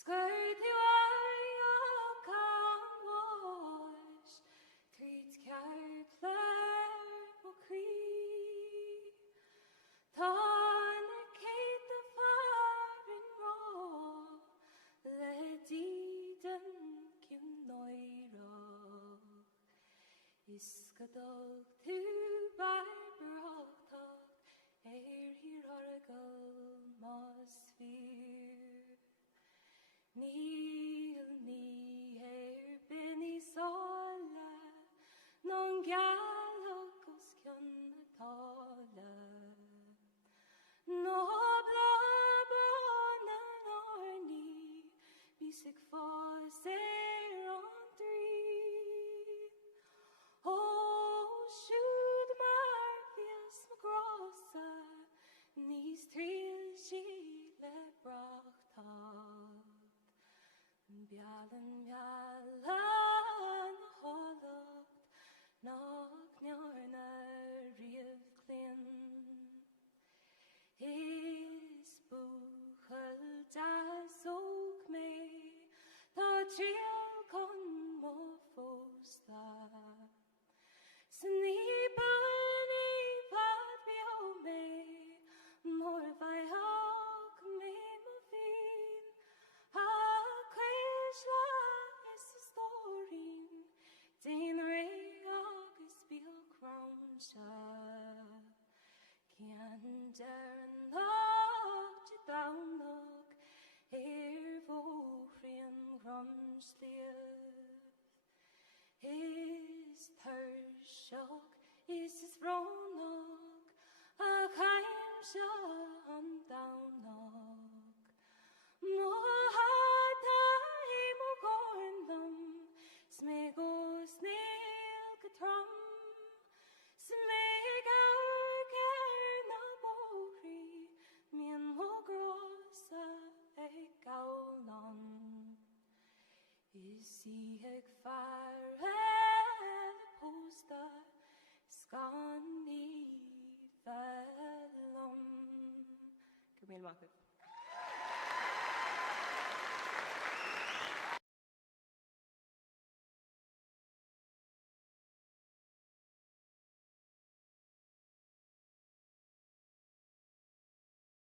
Scoir tú ar convoys, treat car plair mo cree. Tá na céad de farin rá, le dídan cym noirach. Is godog tú barbrach hir orgal mas fyr. Níl ní binní sála, non gealach os cion atála. No blabon an orní, bísig fós an drí. O siúd mar fios ma grosa, nís tríl sí le brachtá. Bialan holocht, nach nearna riamh clin. Is buchel das ook mee, tá trial con mo fósta. Sní bunny pad bio me, mor vai hawk me mo fin. Ha quishla is a storin, din rei agus bio crownsha. Cian an loch down loch, fórin grumsliv. Is thurshock, is ronach, a chaim sha an downach. Mohata mo gorndom, smego snail gatrum, smeg our care na bori, mian mo grossa e gaunon. Is eg far posta, scan ni fellum. Good meal, Margaret.